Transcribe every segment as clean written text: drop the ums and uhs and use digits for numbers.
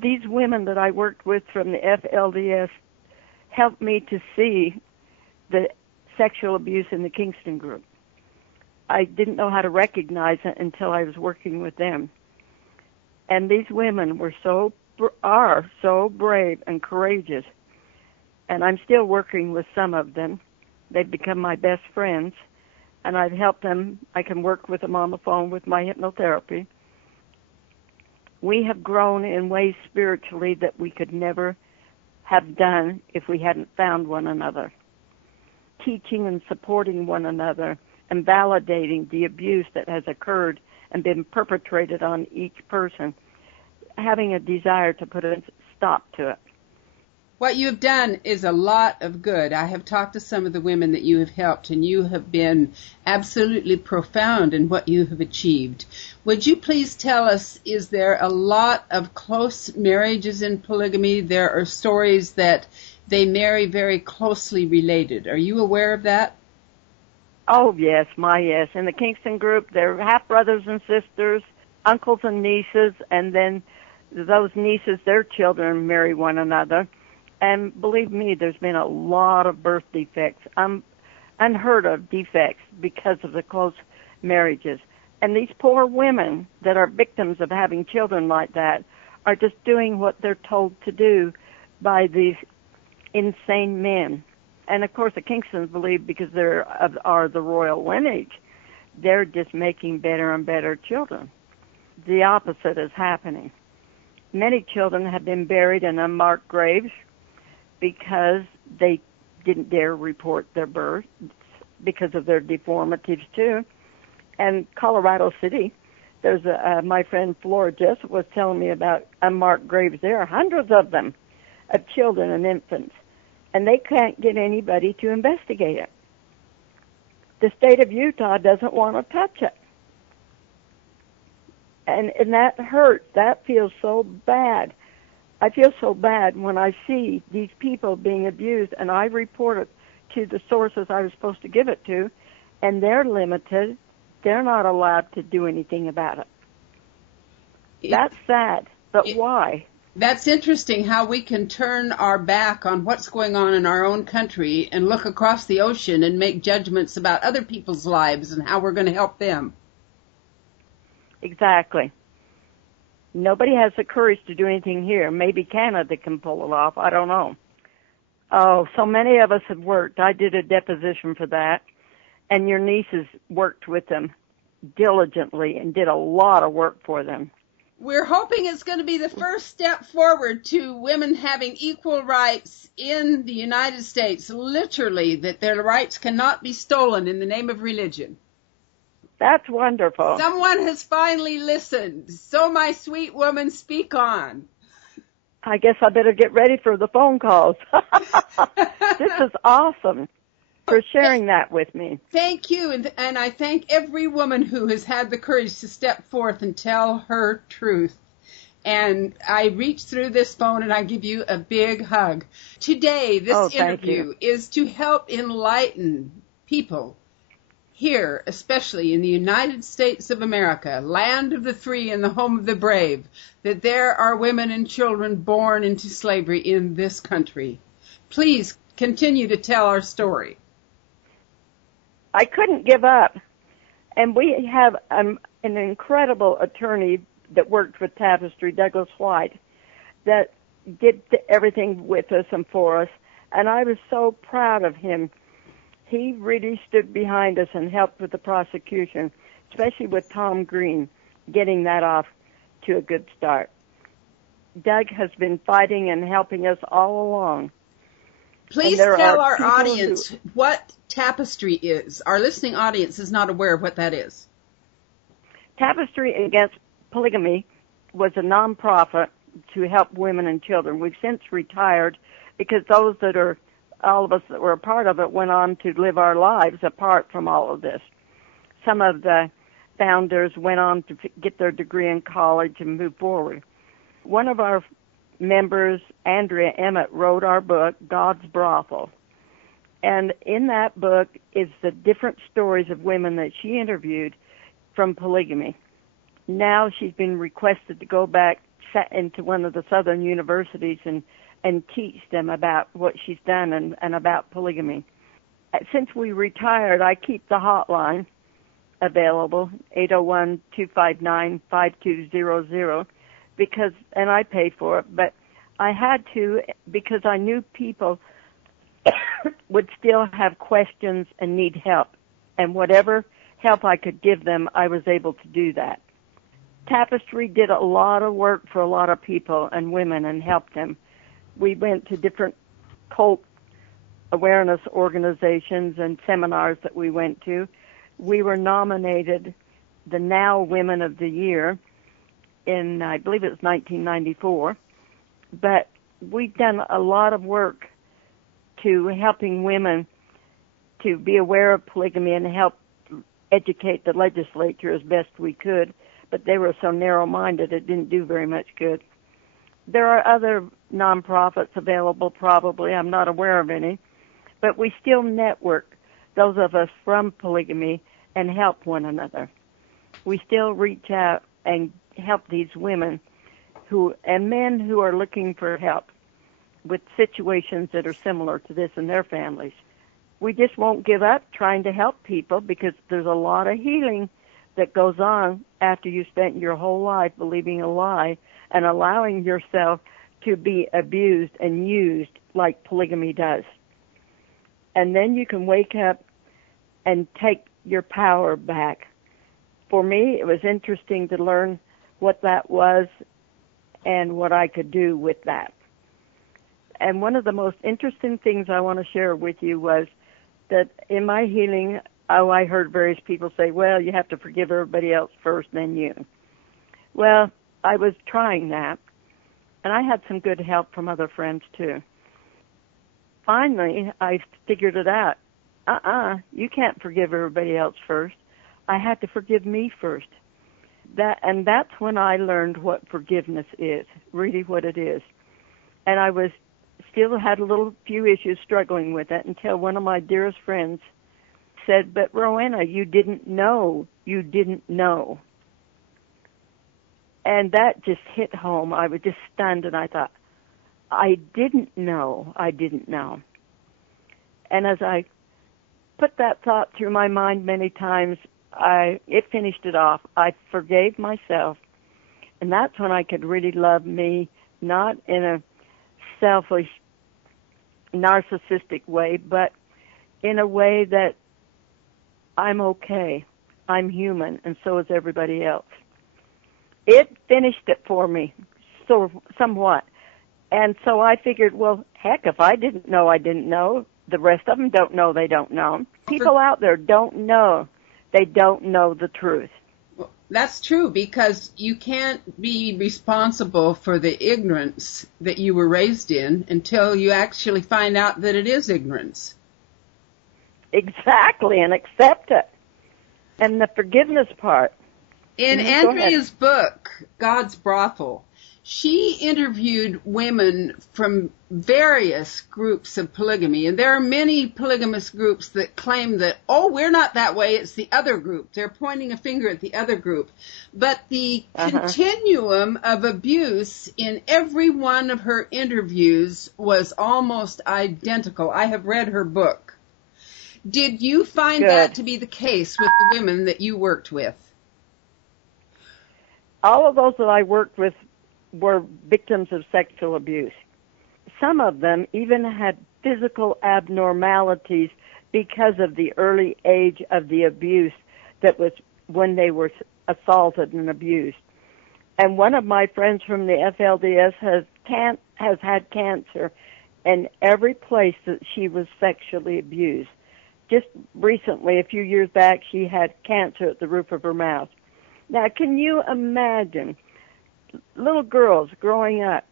these women that I worked with from the FLDS helped me to see the sexual abuse in the Kingston group. I didn't know how to recognize it until I was working with them. And these women are so brave and courageous. And I'm still working with some of them. They've become my best friends. And I've helped them. I can work with them on the phone with my hypnotherapy. We have grown in ways spiritually that we could never have done if we hadn't found one another. Teaching and supporting one another and validating the abuse that has occurred and been perpetrated on each person, having a desire to put a stop to it. What you have done is a lot of good. I have talked to some of the women that you have helped, and you have been absolutely profound in what you have achieved. Would you please tell us, is there a lot of close marriages in polygamy? There are stories that they marry very closely related. Are you aware of that? Oh, yes, yes. In the Kingston group, they're half-brothers and sisters, uncles and nieces, and then those nieces, their children marry one another. And believe me, there's been a lot of birth defects, unheard of defects because of the close marriages. And these poor women that are victims of having children like that are just doing what they're told to do by these insane men. And, of course, the Kingstons believe because they are the royal lineage, they're just making better and better children. The opposite is happening. Many children have been buried in unmarked graves because they didn't dare report their birth because of their deformities, too. And Colorado City, there's my friend Flora Jessup was telling me about unmarked graves. There are hundreds of them, of children and infants. And they can't get anybody to investigate it. The state of Utah doesn't want to touch it. And that hurts. That feels so bad. I feel so bad when I see these people being abused, and I report it to the sources I was supposed to give it to, and they're limited. They're not allowed to do anything about it. That's sad, but why? That's interesting how we can turn our back on what's going on in our own country and look across the ocean and make judgments about other people's lives and how we're going to help them. Exactly. Nobody has the courage to do anything here. Maybe Canada can pull it off. I don't know. Oh, so many of us have worked. I did a deposition for that, and your nieces worked with them diligently and did a lot of work for them. We're hoping it's going to be the first step forward to women having equal rights in the United States, literally, that their rights cannot be stolen in the name of religion. That's wonderful. Someone has finally listened. So, my sweet woman, speak on. I guess I better get ready for the phone calls. This is awesome for sharing that with me. Thank you, and I thank every woman who has had the courage to step forth and tell her truth. And I reach through this phone and I give you a big hug. Today, this interview is to help enlighten people here, especially in the United States of America, land of the free and the home of the brave, that there are women and children born into slavery in this country. Please continue to tell our story. I couldn't give up. And we have an incredible attorney that worked with Tapestry, Douglas White, that did everything with us and for us. And I was so proud of him. He really stood behind us and helped with the prosecution, especially with Tom Green, getting that off to a good start. Doug has been fighting and helping us all along. Please tell our audience what Tapestry is. Our listening audience is not aware of what that is. Tapestry Against Polygamy was a nonprofit to help women and children. We've since retired because all of us that were a part of it went on to live our lives apart from all of this. Some of the founders went on to get their degree in college and move forward. One of our members, Andrea Emmett, wrote our book, God's Brothel. And in that book is the different stories of women that she interviewed from polygamy. Now she's been requested to go back into one of the southern universities and teach them about what she's done and about polygamy. Since we retired, I keep the hotline available, 801-259-5200, and I pay for it, but I had to because I knew people would still have questions and need help, and whatever help I could give them, I was able to do that. Tapestry did a lot of work for a lot of people and women and helped them. We went to different cult awareness organizations and seminars that we went to. We were nominated the Now Women of the Year in, I believe it was 1994. But we've done a lot of work to helping women to be aware of polygamy and help educate the legislature as best we could. But they were so narrow-minded it didn't do very much good. There are other nonprofits available probably. I'm not aware of any. But we still network, those of us from polygamy, and help one another. We still reach out and help these women and men who are looking for help with situations that are similar to this in their families. We just won't give up trying to help people because there's a lot of healing that goes on after you spent your whole life believing a lie and allowing yourself to be abused and used like polygamy does. And then you can wake up and take your power back. For me, it was interesting to learn what that was and what I could do with that. And one of the most interesting things I want to share with you was that in my healing, I heard various people say, well, you have to forgive everybody else first, then you. Well, I was trying that, and I had some good help from other friends, too. Finally, I figured it out. You can't forgive everybody else first. I had to forgive me first. And that's when I learned what forgiveness is, really what it is. And I still had a few issues struggling with it until one of my dearest friends said, but Rowenna, you didn't know. And that just hit home. I was just stunned, and I thought, I didn't know. And as I put that thought through my mind many times, it finished it off. I forgave myself, and that's when I could really love me, not in a selfish, narcissistic way, but in a way that I'm okay, I'm human, and so is everybody else. It finished it for me, somewhat. And so I figured, well, heck, if I didn't know, I didn't know. The rest of them don't know, they don't know. People out there don't know. They don't know the truth. Well, that's true, because you can't be responsible for the ignorance that you were raised in until you actually find out that it is ignorance. Exactly, and accept it. And the forgiveness part. In Andrea's book, God's Brothel, she interviewed women from various groups of polygamy, and there are many polygamous groups that claim that, oh, we're not that way, it's the other group. They're pointing a finger at the other group. But the continuum of abuse in every one of her interviews was almost identical. I have read her book. Did you find that to be the case with the women that you worked with? All of those that I worked with were victims of sexual abuse. Some of them even had physical abnormalities because of the early age of the abuse that was when they were assaulted and abused. And one of my friends from the FLDS has had cancer in every place that she was sexually abused. Just recently, a few years back, she had cancer at the roof of her mouth. Now, can you imagine little girls growing up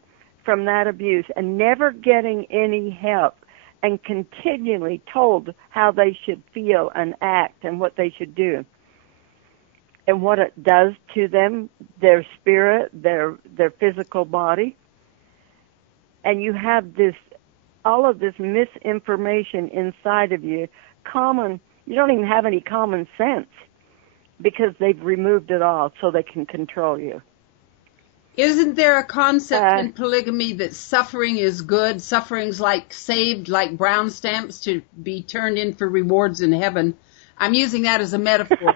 from that abuse and never getting any help and continually told how they should feel and act and what they should do and what it does to them, their spirit, their physical body? And you have all of this misinformation inside of you. You don't even have any common sense because they've removed it all so they can control you. Isn't there a concept in polygamy that suffering is good? Suffering's like saved, like brown stamps to be turned in for rewards in heaven. I'm using that as a metaphor.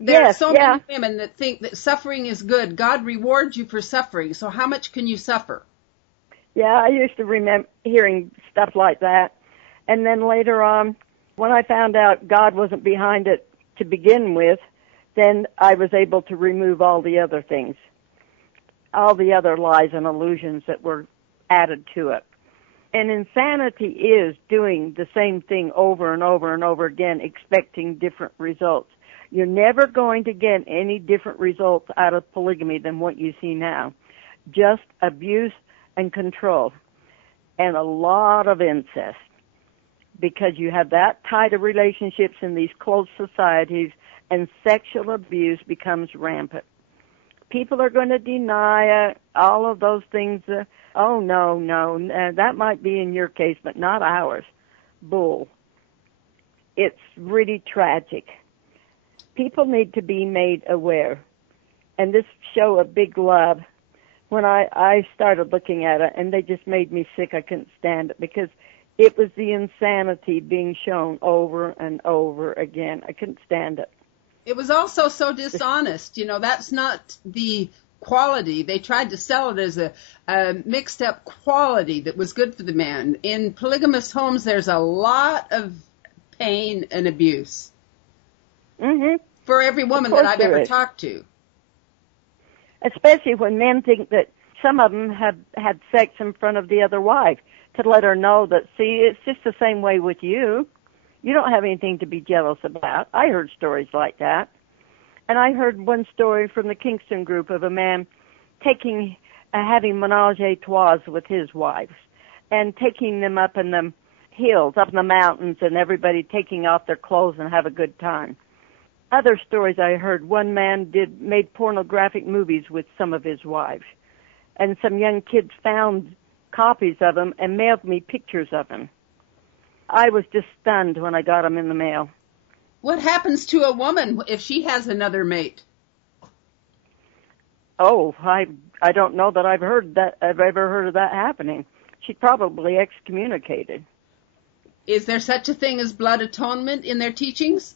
There are so many women that think that suffering is good. God rewards you for suffering. So how much can you suffer? Yeah, I used to remember hearing stuff like that. And then later on, when I found out God wasn't behind it to begin with, then I was able to remove all the other things, all the other lies and illusions that were added to it. And insanity is doing the same thing over and over and over again, expecting different results. You're never going to get any different results out of polygamy than what you see now. Just abuse and control and a lot of incest, because you have that tight of relationships in these close societies, and sexual abuse becomes rampant. People are going to deny all of those things. Oh, no, that might be in your case, but not ours. Bull. It's really tragic. People need to be made aware. And this show, A Big Love, when I started looking at it, and they just made me sick. I couldn't stand it because it was the insanity being shown over and over again. I couldn't stand it. It was also so dishonest. You know, that's not the quality. They tried to sell it as a mixed-up quality that was good for the man. In polygamous homes, there's a lot of pain and abuse. Mm-hmm. For every woman that I've ever talked to. Especially when men think that some of them have had sex in front of the other wife to let her know that, see, it's just the same way with you. You don't have anything to be jealous about. I heard stories like that. And I heard one story from the Kingston group of a man having menage a trois with his wives and taking them up in the hills, up in the mountains, and everybody taking off their clothes and have a good time. Other stories I heard, one man made pornographic movies with some of his wives, and some young kids found copies of them and mailed me pictures of them. I was just stunned when I got them in the mail. What happens to a woman if she has another mate? Oh, I don't know that I've ever heard of that happening. She's probably excommunicated. Is there such a thing as blood atonement in their teachings?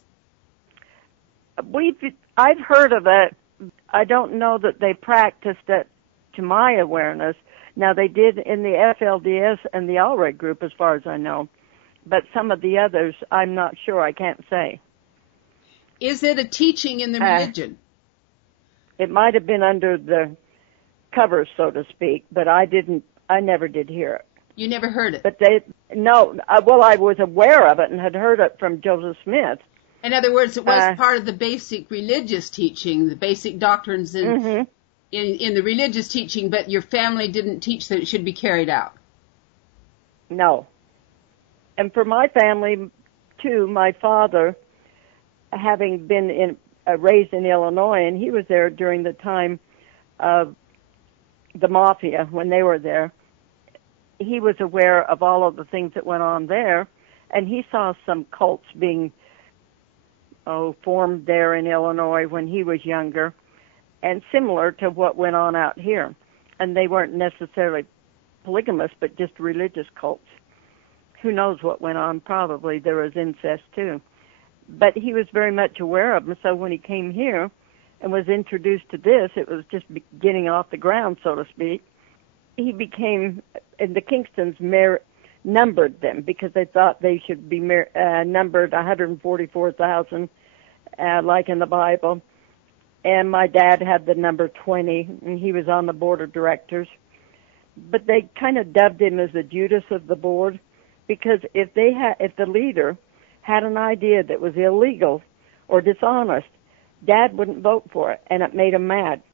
I've heard of it. I don't know that they practiced it to my awareness. Now, they did in the FLDS and the Allred group, as far as I know. But some of the others, I'm not sure. I can't say. Is it a teaching in the religion? It might have been under the covers, so to speak, but I never did hear it. You never heard it? But I was aware of it and had heard it from Joseph Smith. In other words, it was part of the basic religious teaching, the basic doctrines in the religious teaching, but your family didn't teach that it should be carried out. No. And for my family, too, my father, having been raised in Illinois, and he was there during the time of the mafia, when they were there, he was aware of all of the things that went on there, and he saw some cults being formed there in Illinois when he was younger, and similar to what went on out here. And they weren't necessarily polygamous, but just religious cults. Who knows what went on? Probably there was incest too. But he was very much aware of them, so when he came here and was introduced to this, it was just getting off the ground, so to speak. He became, and the Kingstons numbered them because they thought they should be numbered 144,000, like in the Bible. And my dad had the number 20, and he was on the board of directors. But they kind of dubbed him as the Judas of the board, because if the leader had an idea that was illegal or dishonest, Dad wouldn't vote for it, and it made him mad.